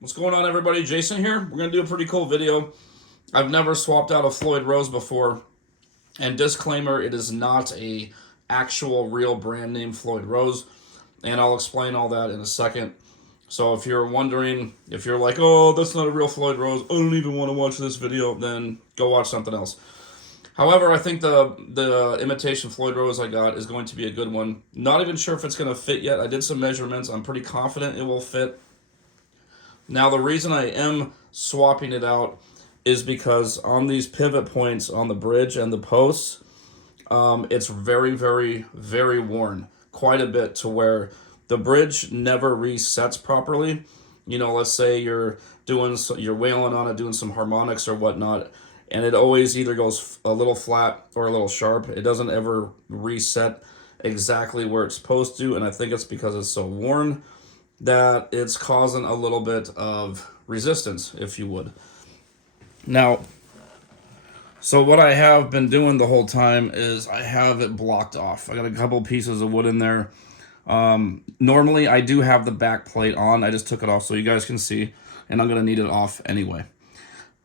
What's going on, everybody? Jason here. We're going to do a pretty cool video. I've never swapped out a Floyd Rose before. And disclaimer, it is not a actual real brand name Floyd Rose. And I'll explain all that in a second. So if you're wondering, if you're like, oh, that's not a real Floyd Rose, I don't even want to watch this video, then go watch something else. However, I think the imitation Floyd Rose I got is going to be a good one. Not even sure if it's going to fit yet. I did some measurements. I'm pretty confident it will fit. Now, the reason I am swapping it out is because on these pivot points on the bridge and the posts, it's very, very, very worn. Quite a bit to where the bridge never resets properly. You know, let's say you're wailing on it, doing some harmonics or whatnot, and it always either goes a little flat or a little sharp. It doesn't ever reset exactly where it's supposed to, and I think it's because it's so worn that it's causing a little bit of resistance, if you would. Now, so what I have been doing the whole time is I have it blocked off. I got a couple pieces of wood in there. Normally, I do have the back plate on. I just took it off so you guys can see, and I'm going to need it off anyway.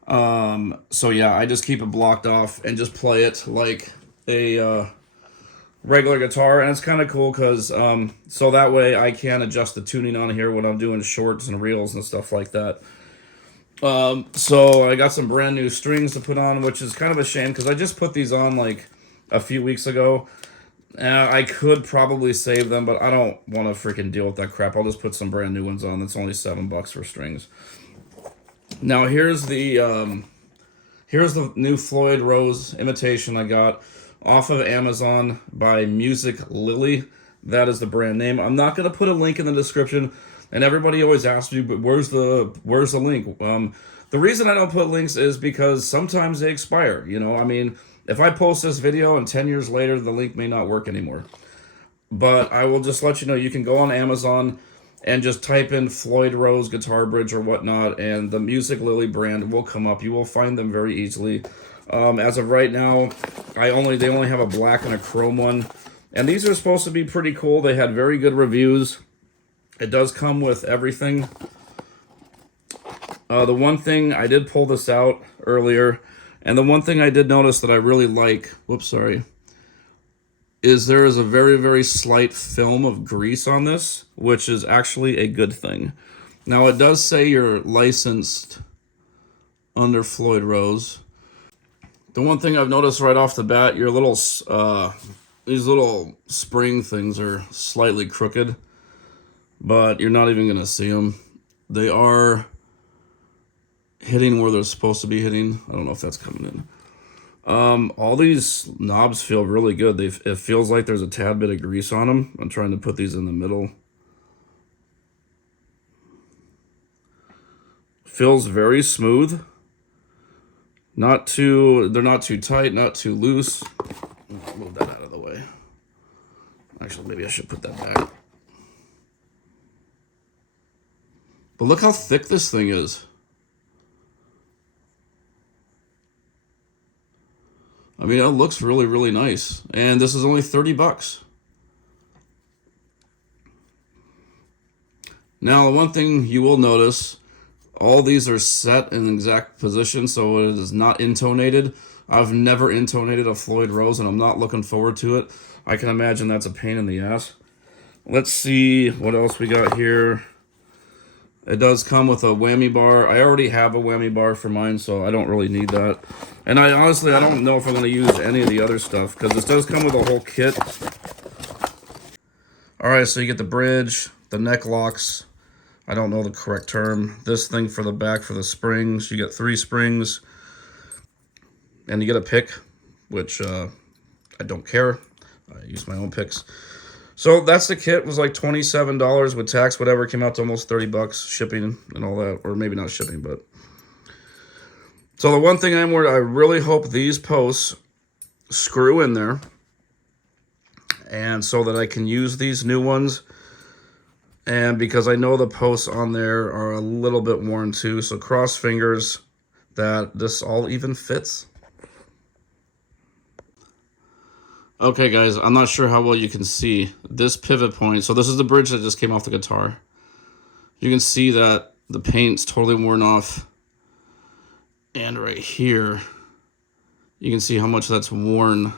So yeah, I just keep it blocked off and just play it like a regular guitar, and it's kind of cool because so that way I can adjust the tuning on here when I'm doing shorts and reels and stuff like that. So I got some brand new strings to put on, which is kind of a shame because I just put these on like a few weeks ago. I could probably save them, but I don't want to freaking deal with that crap. I'll just put some brand new ones on. That's only $7 for strings. Now here's the new Floyd Rose imitation I got off of Amazon by Music Lily. That is the brand name. I'm not going to put a link in the description, and everybody always asks me, but where's the link? The reason I don't put links is because sometimes they expire. You know, I mean, if I post this video and 10 years later, the link may not work anymore. But I will just let you know, you can go on Amazon and just type in Floyd Rose guitar bridge or whatnot, and the Music Lily brand will come up. You will find them very easily. As of right now, they only have a black and a chrome one, and these are supposed to be pretty cool. They had very good reviews. It does come with everything. The one thing, I did pull this out earlier, and the one thing I did notice that I really like, is there is a very, very slight film of grease on this, which is actually a good thing. Now, it does say you're licensed under Floyd Rose. The one thing I've noticed right off the bat, these little spring things are slightly crooked, but you're not even going to see them. They are hitting where they're supposed to be hitting. I don't know if that's coming in. All these knobs feel really good. It feels like there's a tad bit of grease on them. I'm trying to put these in the middle. Feels very smooth. They're not too tight, not too loose. I'll move that out of the way. Actually, maybe I should put that back. But look how thick this thing is. I mean, it looks really, really nice. And this is only $30. Now, one thing you will notice, all these are set in exact position, so it is not intonated. I've never intonated a Floyd Rose, and I'm not looking forward to it. I can imagine that's a pain in the ass. Let's see what else we got here. It does come with a whammy bar. I already have a whammy bar for mine, so I don't really need that. And I don't know if I'm going to use any of the other stuff, because this does come with a whole kit. Alright, so you get the bridge, the neck locks. I don't know the correct term. This thing for the back for the springs. You get 3 springs. And you get a pick, which I don't care. I use my own picks. So that's the kit. It was like $27 with tax, whatever. It came out to almost $30 shipping and all that. Or maybe not shipping, but. So the one thing I'm worried, I really hope these posts screw in there. And so that I can use these new ones. And because I know the posts on there are a little bit worn too. So cross fingers that this all even fits. Okay, guys, I'm not sure how well you can see this pivot point. So this is the bridge that just came off the guitar. You can see that the paint's totally worn off. And right here, you can see how much that's worn.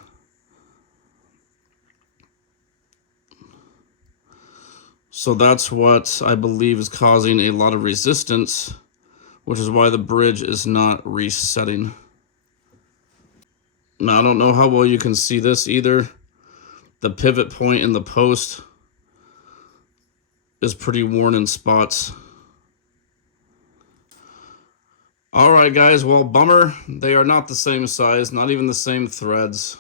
So that's what I believe is causing a lot of resistance, which is why the bridge is not resetting. Now, I don't know how well you can see this either. The pivot point in the post is pretty worn in spots. All right, guys. Well, bummer. They are not the same size, not even the same threads.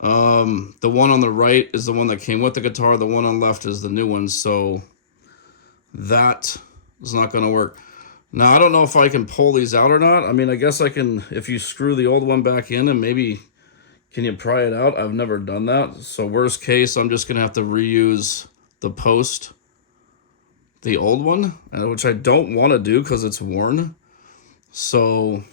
The one on the right is the one that came with the guitar. The one on the left is the new one. So that is not going to work. Now, I don't know if I can pull these out or not. I mean, I guess I can, if you screw the old one back in and maybe, can you pry it out? I've never done that. So worst case, I'm just going to have to reuse the post, the old one, which I don't want to do because it's worn. So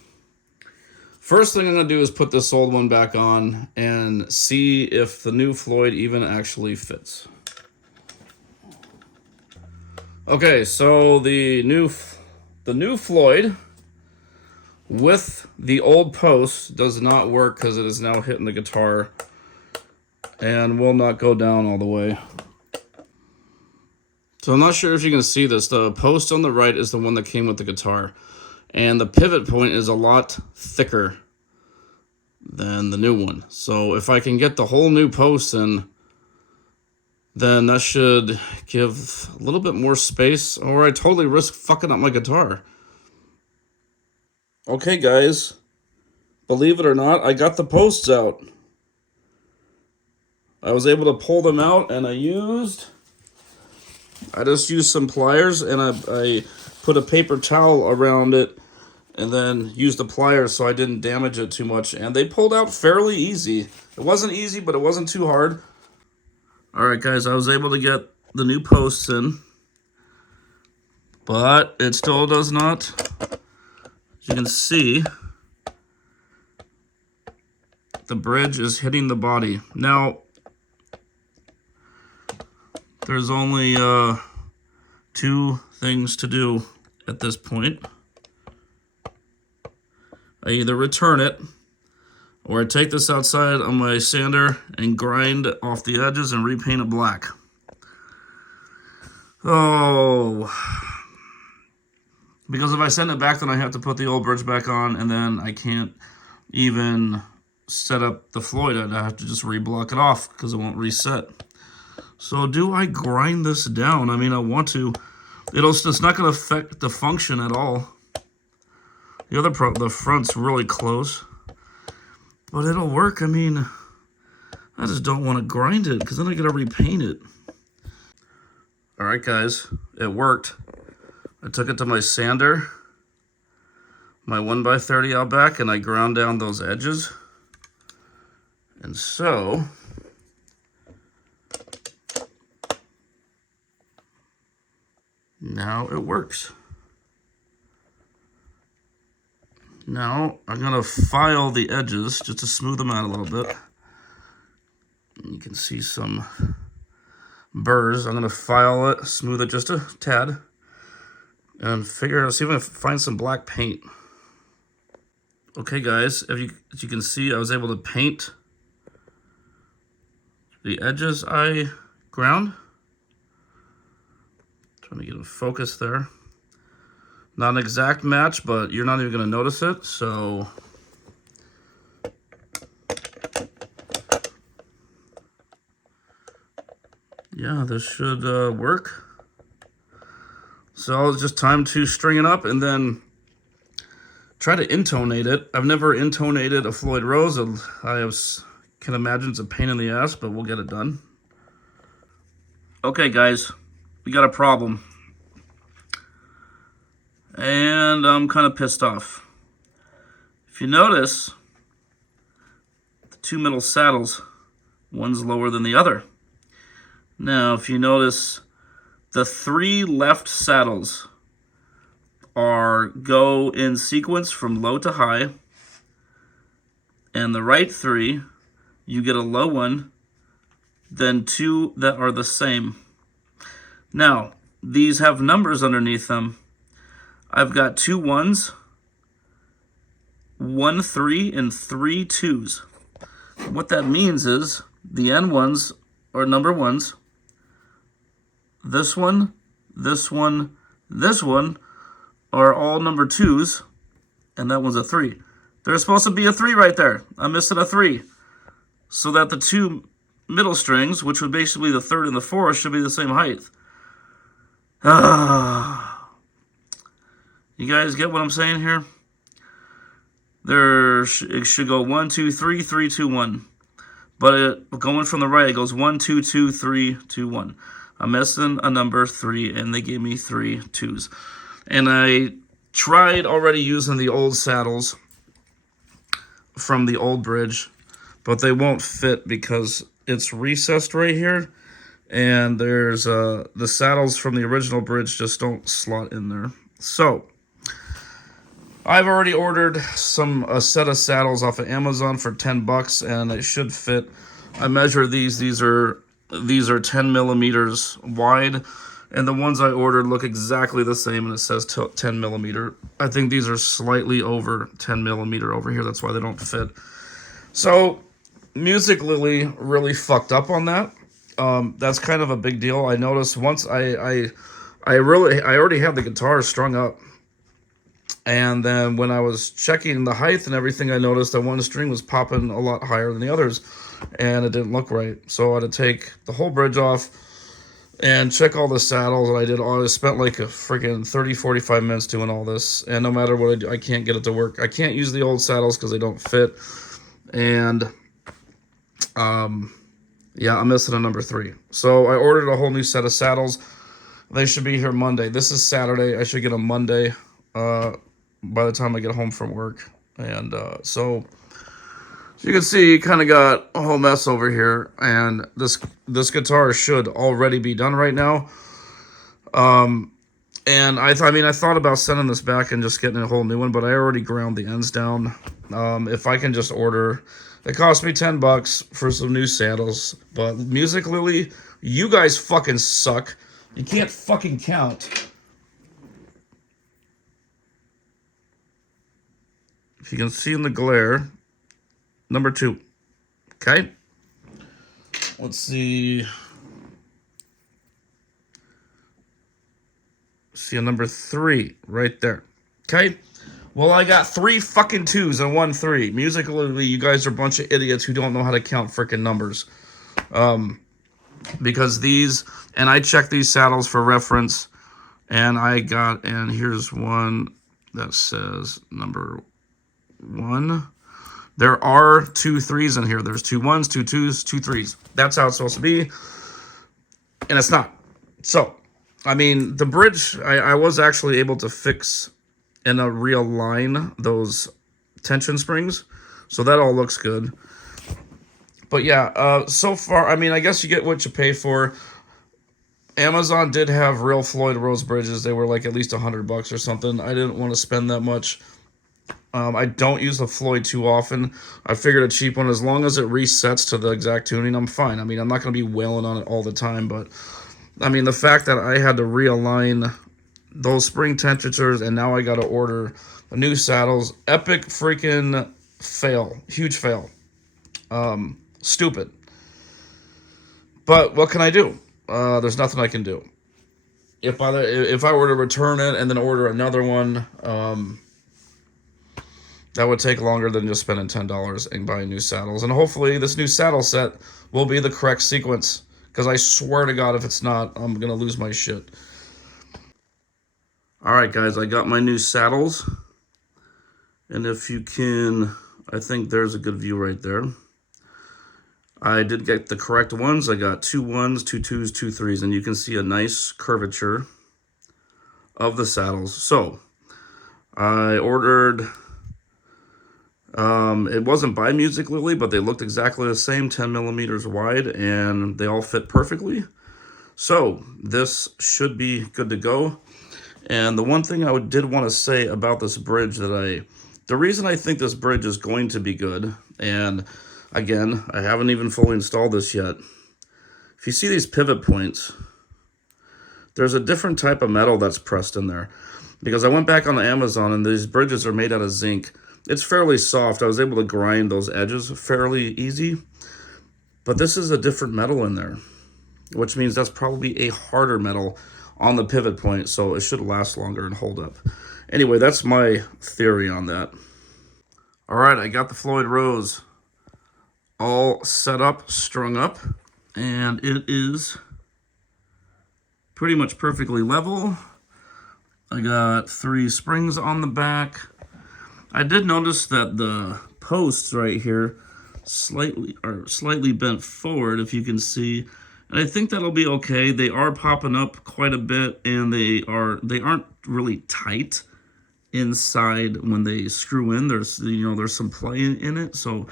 first thing I'm going to do is put this old one back on and see if the new Floyd even actually fits. Okay, so the new Floyd with the old post does not work because it is now hitting the guitar and will not go down all the way. So I'm not sure if you can see this. The post on the right is the one that came with the guitar. And the pivot point is a lot thicker than the new one. So if I can get the whole new post in, then that should give a little bit more space, or I totally risk fucking up my guitar. Okay, guys. Believe it or not, I got the posts out. I was able to pull them out, and I just used some pliers, and I put a paper towel around it, and then used the pliers so I didn't damage it too much. And they pulled out fairly easy. It wasn't easy, but it wasn't too hard. Alright, guys, I was able to get the new posts in. But it still does not, as you can see, the bridge is hitting the body. Now, there's only two things to do at this point. I either return it, or I take this outside on my sander and grind off the edges and repaint it black. Oh, because if I send it back, then I have to put the old bridge back on, and then I can't even set up the Floyd. I'd have to just re-block it off because it won't reset. So do I grind this down? I mean, I want to. It's not going to affect the function at all. The front's really close, but it'll work. I mean, I just don't want to grind it because then I got to repaint it. All right, guys, it worked. I took it to my sander, my 1x30 out back, and I ground down those edges. And so now it works. Now I'm going to file the edges just to smooth them out a little bit. You can see some burrs. I'm going to file it, smooth it just a tad, and see if I can find some black paint. Okay, guys, as you can see, I was able to paint the edges I ground. Trying to get a focus there. Not an exact match, but you're not even going to notice it, so yeah, this should work. So it's just time to string it up and then try to intonate it. I've never intonated a Floyd Rose. Can imagine it's a pain in the ass, but we'll get it done. Okay, guys, we got a problem. And I'm kind of pissed off. If you notice, the two middle saddles, one's lower than the other. Now, if you notice, the three left saddles go in sequence from low to high, and the right three, you get a low one, then two that are the same. Now, these have numbers underneath them. I've got 2 1s, 1 3, and 3 2s. What that means is the N ones are number 1s. This one, this one, this one are all number 2s, and that one's a 3. There's supposed to be a 3 right there. I'm missing a 3. So that the 2 middle strings, which would basically the 3rd and the 4th, should be the same height. You guys get what I'm saying here? It should go 1 2 3 3 2 1. But going from the right, it goes 1 2 2 3 2 1. I'm missing a number 3, and they gave me 3 2s. And I tried already using the old saddles from the old bridge, but they won't fit because it's recessed right here, and there's the saddles from the original bridge just don't slot in there. So I've already ordered a set of saddles off of Amazon for $10, and it should fit. I measure these. These are 10 millimeters wide, and the ones I ordered look exactly the same, and it says 10 millimeter. I think these are slightly over 10 millimeter over here. That's why they don't fit. So Music Lily really fucked up on that. That's kind of a big deal. I noticed once I already had the guitar strung up, and then when I was checking the height and everything, I noticed that one string was popping a lot higher than the others, and it didn't look right. So I had to take the whole bridge off and check all the saddles, and I spent like a freaking 30-45 minutes doing all this, and no matter what I do, I can't get it to work. I can't use the old saddles because they don't fit, and yeah, I'm missing a number 3. So I ordered a whole new set of saddles. They should be here Monday. This is Saturday. I should get them Monday by the time I get home from work. And so you can see, you kind of got a whole mess over here. And this guitar should already be done right now. And I thought about sending this back and just getting a whole new one, but I already ground the ends down. If I can just order, it cost me $10 for some new saddles. But Music Lily, you guys fucking suck. You can't fucking count. If you can see in the glare, number 2. Okay? Let's see. See a number 3 right there. Okay? Well, I got 3 fucking 2s and 1 3. Music Lily, you guys are a bunch of idiots who don't know how to count freaking numbers. Because these, and I checked these saddles for reference, and here's one that says number 1. There are 2 3s in here. There's 2 1s, 2 2s, 2 3s. That's how it's supposed to be, and it's not. So, I mean, the bridge, I was actually able to fix and realign those tension springs, so that all looks good. But yeah, so far, I mean, I guess you get what you pay for. Amazon did have real Floyd Rose bridges. They were like at least $100 or something. I didn't want to spend that much. I don't use the Floyd too often. I figured a cheap one, as long as it resets to the exact tuning, I'm fine. I mean, I'm not going to be wailing on it all the time, but I mean, the fact that I had to realign those spring temperatures and now I got to order the new saddles, epic freaking fail. Huge fail. Stupid. But what can I do? There's nothing I can do. If I were to return it and then order another one, that would take longer than just spending $10 and buying new saddles. And hopefully this new saddle set will be the correct sequence, because I swear to God, if it's not, I'm going to lose my shit. Alright guys, I got my new saddles. And if you can, I think there's a good view right there. I did get the correct ones. I got 2 1s, 2 2s, 2 3s, and you can see a nice curvature of the saddles. So, I ordered, it wasn't by Music Lily, but they looked exactly the same, 10 millimeters wide, and they all fit perfectly. So, this should be good to go. And the one thing I did want to say about this bridge the reason I think this bridge is going to be good, and again, I haven't even fully installed this yet. If you see these pivot points, there's a different type of metal that's pressed in there. Because I went back on Amazon and these bridges are made out of zinc. It's fairly soft. I was able to grind those edges fairly easy. But this is a different metal in there, which means that's probably a harder metal on the pivot point, so it should last longer and hold up. Anyway, that's my theory on that. All right, I got the Floyd Rose all set up, strung up, and it is pretty much perfectly level. I got 3 springs on the back. I did notice that the posts right here slightly bent forward, if you can see. And I think that'll be okay. They are popping up quite a bit, and they aren't really tight inside when they screw in. There's some play in it, so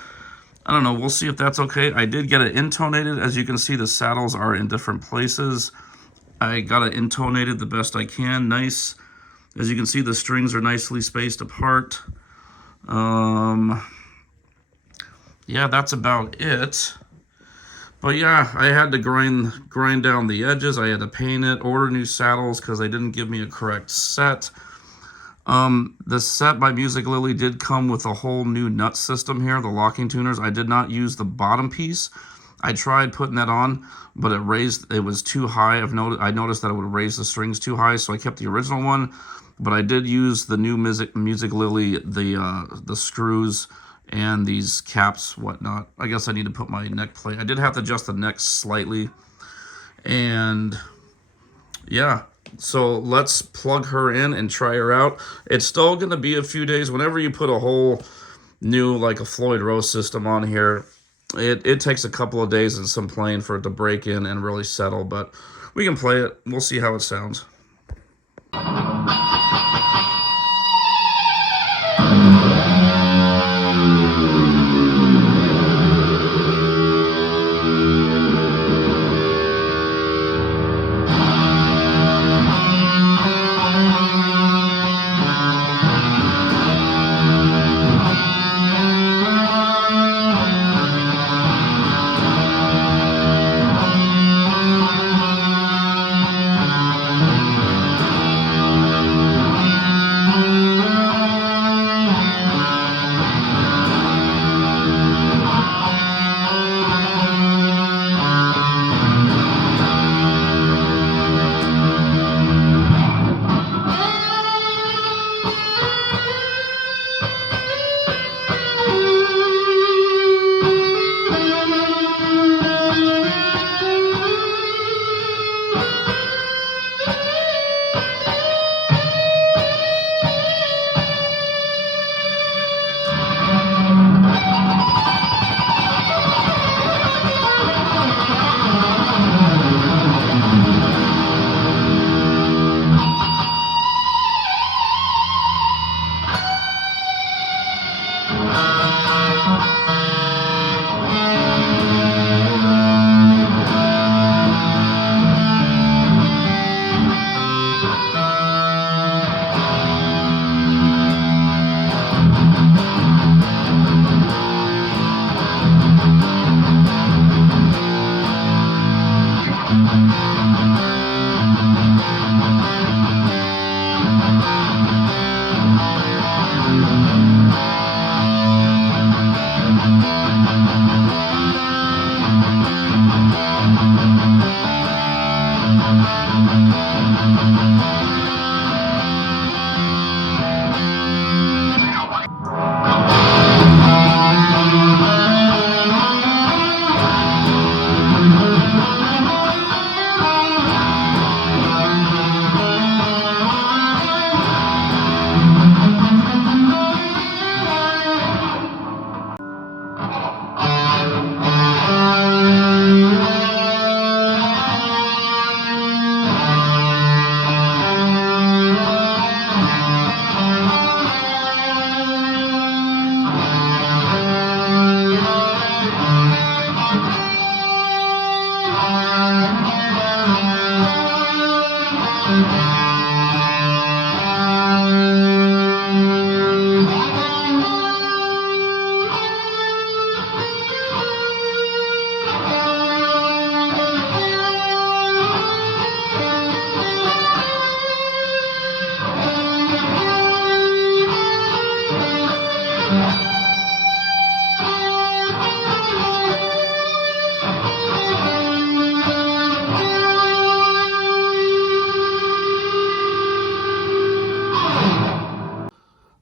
I don't know. We'll see if that's okay. I did get it intonated. As you can see, the saddles are in different places. I got it intonated the best I can. Nice. As you can see, the strings are nicely spaced apart. Yeah, that's about it. But yeah, I had to grind down the edges. I had to paint it, order new saddles because they didn't give me a correct set. The set by Music Lily did come with a whole new nut system here, the locking tuners. I did not use the bottom piece. I tried putting that on, but it was too high. I noticed that it would raise the strings too high, so I kept the original one. But I did use the new Music Lily, the screws and these caps, whatnot. I guess I need to put my neck plate. I did have to adjust the neck slightly. And yeah, so let's plug her in and try her out. It's still going to be a few days. Whenever you put a whole new, like a Floyd Rose system on here, it takes a couple of days and some playing for it to break in and really settle. But we can play it. We'll see how it sounds.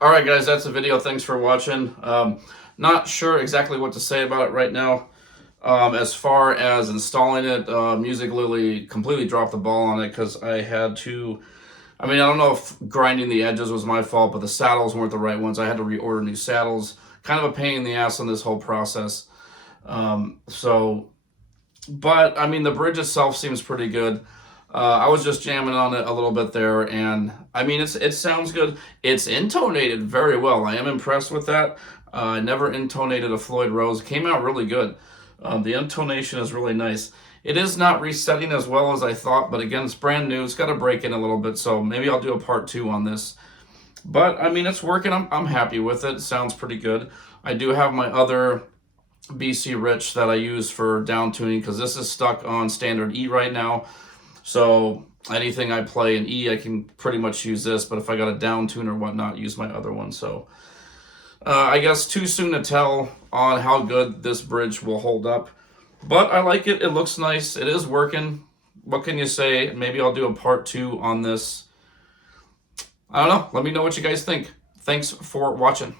All right, guys, that's the video. Thanks for watching. Not sure exactly what to say about it right now. As far as installing it, Music Lily completely dropped the ball on it because I had to. I mean, I don't know if grinding the edges was my fault, but the saddles weren't the right ones. I had to reorder new saddles. Kind of a pain in the ass on this whole process. But I mean, the bridge itself seems pretty good. I was just jamming on it a little bit there, and I mean, it sounds good. It's intonated very well. I am impressed with that. I never intonated a Floyd Rose. Came out really good. The intonation is really nice. It is not resetting as well as I thought, but again, it's brand new. It's got to break in a little bit, so maybe I'll do a part 2 on this. But I mean, it's working. I'm happy with it. It sounds pretty good. I do have my other BC Rich that I use for down tuning because this is stuck on standard E right now. So anything I play in E, I can pretty much use this. But if I got a down tune or whatnot, use my other one. So I guess too soon to tell on how good this bridge will hold up. But I like it. It looks nice. It is working. What can you say? Maybe I'll do a part 2 on this. I don't know. Let me know what you guys think. Thanks for watching.